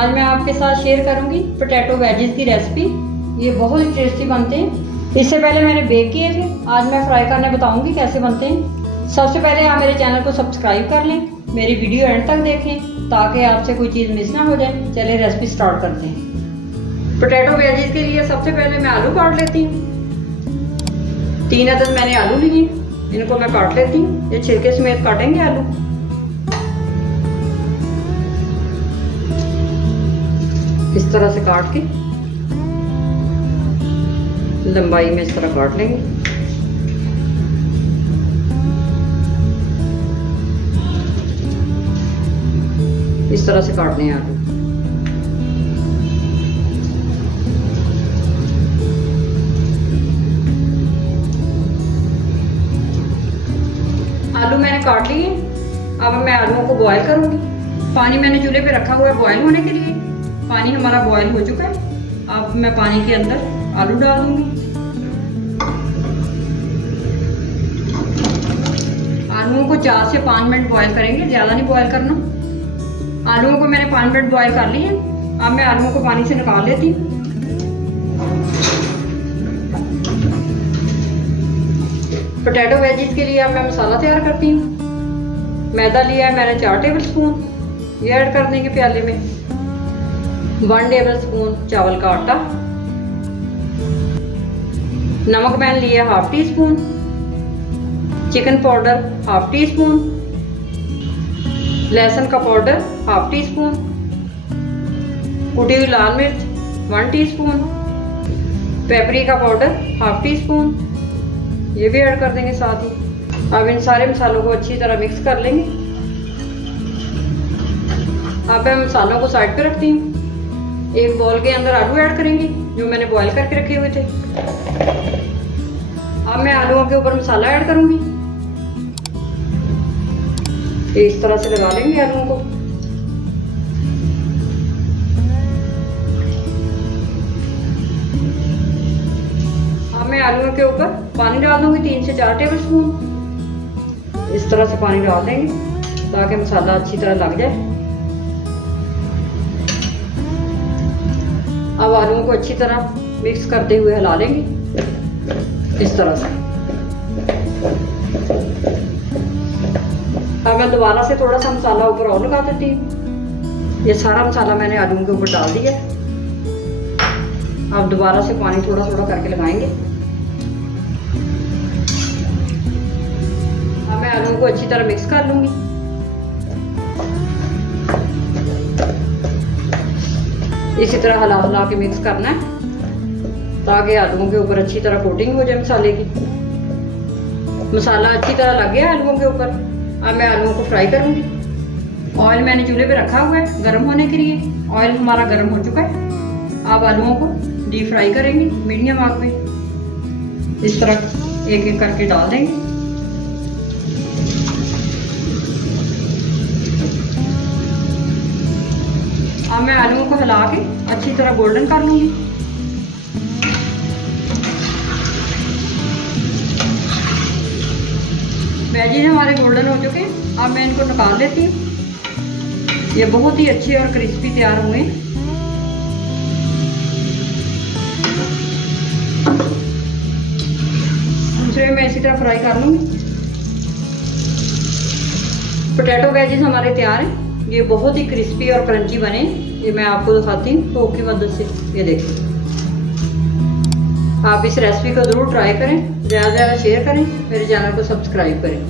आज मैं आपके साथ शेयर करूंगी पोटैटो वेजेस की रेसिपी। ये बहुत ही टेस्टी बनते हैं। इससे पहले मैंने बेक किए थे, आज मैं फ्राई करने बताऊंगी कैसे बनते हैं। सबसे पहले आप मेरे चैनल को सब्सक्राइब कर लें, मेरी वीडियो एंड तक देखें ताकि आपसे कोई चीज़ मिस ना हो जाए। चलिए रेसिपी स्टार्ट करते हैं। पोटैटो वेजेस के लिए सबसे पहले मैं आलू काट लेती हूँ। 3 अदद मैंने आलू लिए, इनको मैं काट लेती हूँ। ये छिलके समेत काटेंगे आलू। इस तरह से काट के लंबाई में इस तरह काट लेंगे। इस तरह से काटने हैं आलू। आलू मैंने काट लिए। अब मैं आलूओं को बॉईल करूंगी। पानी मैंने चूल्हे पे रखा हुआ है बॉईल होने के लिए। पानी हमारा बॉईल हो चुका है। अब मैं पानी के अंदर आलू डाल दूंगी। आलूओं को 4 से 5 मिनट बॉईल करेंगे, ज़्यादा नहीं बॉईल करना। आलूओं को मैंने 5 मिनट बॉईल कर लिए। अब मैं आलूओं को पानी से निकाल लेती हूँ। पोटैटो वेजिस के लिए अब मैं मसाला तैयार करती हूँ। मैदा लिया है मैंने 4 टेबल स्पून, ये ऐड कर देंगे प्याले में। 1 टेबल स्पून चावल का आटा। नमक मैंने लिया 1/2 tea spoon. Chicken powder 1/2 tea spoon. लहसुन का पाउडर 1/2 टी स्पून। कुटी हुई लाल मिर्च 1 tea spoon. Paprika powder 1/2 tea spoon, ये भी ऐड कर देंगे साथ ही। अब इन सारे मसालों को अच्छी तरह मिक्स कर लेंगे। अब मैं मसालों को साइड पे रखती हूँ। एक बाउल के अंदर आलू ऐड करेंगे जो मैंने बॉईल करके रखे हुए थे। अब मैं आलूओं के ऊपर मसाला ऐड करूंगी। इस तरह से लगा लेंगे आलूओं को। अब मैं आलूओं के ऊपर पानी डाल दूंगी 3 से 4 टेबल स्पून। इस तरह से पानी डाल देंगे ताकि मसाला अच्छी तरह लग जाए। अब आलूओं को अच्छी तरह मिक्स करते हुए हिला लेंगे इस तरह से। अब मैं दोबारा से थोड़ा सा मसाला ऊपर और लगा देती हूँ। ये सारा मसाला मैंने आलूओं के ऊपर डाल दिया। अब दोबारा से पानी थोड़ा थोड़ा करके लगाएंगे। अब मैं आलूओं को अच्छी तरह मिक्स कर लूंगी। इसी तरह हिला हिला के मिक्स करना है ताकि आलूओं के ऊपर अच्छी तरह कोटिंग हो जाए मसाले की। मसाला अच्छी तरह लग गया आलूओं के ऊपर। अब मैं आलूओं को फ्राई करूंगी। ऑयल मैंने चूल्हे पे रखा हुआ है गर्म होने के लिए। ऑयल हमारा गर्म हो चुका है। अब आलूओं को डीप फ्राई करेंगे मीडियम आग में। इस तरह एक एक करके डाल देंगे। अब मैं आलूओं को हिला के अच्छी तरह गोल्डन कर लूंगी। वेजिस हमारे गोल्डन हो चुके हैं। अब मैं इनको निकाल लेती हूँ। ये बहुत ही अच्छे और क्रिस्पी तैयार हुए। दूसरे में इसी तरह फ्राई कर लूंगी। पोटैटो वेजिस हमारे तैयार हैं। ये बहुत ही क्रिस्पी और क्रंची बने। ये मैं आपको दिखाती हूँ फोक की मदद से। ये देखिए, आप इस रेसिपी को ज़रूर ट्राई करें, ज़्यादा से ज़्यादा शेयर करें, मेरे चैनल को सब्सक्राइब करें।